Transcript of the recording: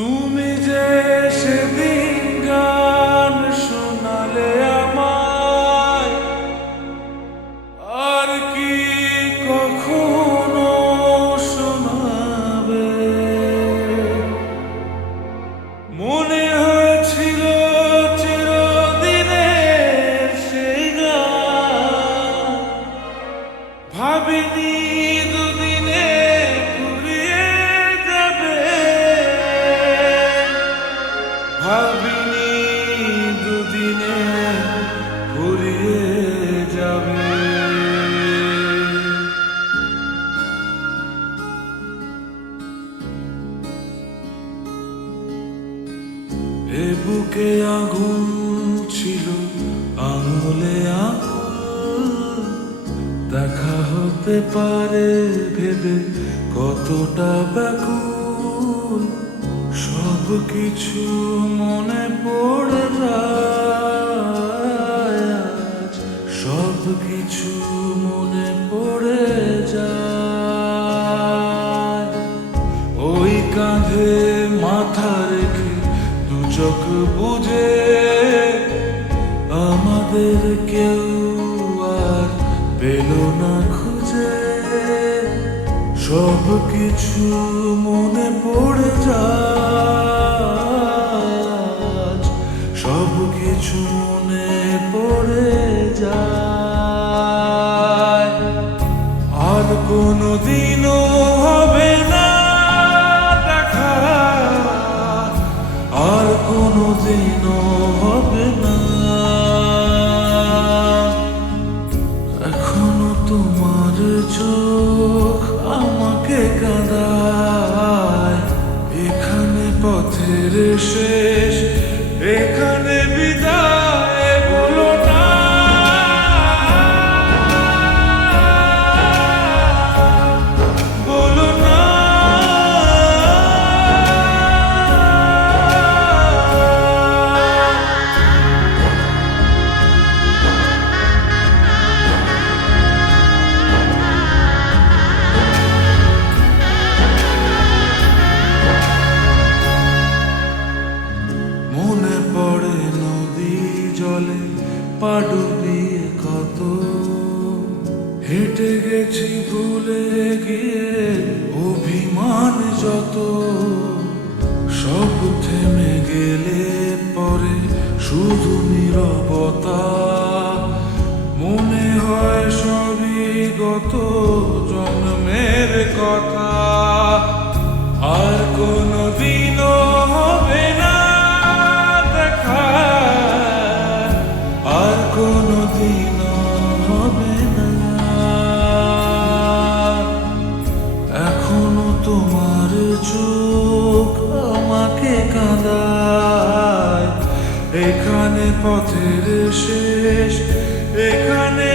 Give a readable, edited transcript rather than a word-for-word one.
তুমি যে সেদিন গান শোনালে আমায়, আর কি কখনো শোনাবে? মনে হয়েছিল চিরদিনের সেই গান, ভাবিনি দুদিনে ফুরিয়ে যাবে, ভাবিনি দুদিনে ফুরিয়ে যাবে। এ বুকে আগুন ছিল, আঙুলে আঙুল, দেখা হতে পারে ভেবে কতটা ব্যাকুল। সব কিছু মনে পড়ে যায় আজ, সব কিছু মনে পড়ে যায়। ওই কাঁধে মাথা রেখে দু চোখ বুঝে আমাদের কেউ আর পেল না খুঁজে। সব কিছু মনে পড়ে যায়, সব কিছু মনে পড়ে যায়। আর কোনোদিনও হবে না দেখা, আর কোনোদিনও হবে না। এখনো তোমার চোখ আমাকে কাঁদায়, এখানে পথের শেষ, এখানে বিদায় বলো না। বলো না। মনে পড়ে নদী জলে পা ডুবিয়ে কত, হেঁটে গেছি ভুলে গিয়ে অভিমান যত। সব থেমে গেলে পরে শুধু নীরবতা, মনে হয় সবই গত জন্মের কথা। আর কোনোদিনও হবে না দেখা, আর কোনোদিনও হবে না। এখনো তোমার চোখ আমাকে কাঁদায়, এখানে পথের শেষ, এখানে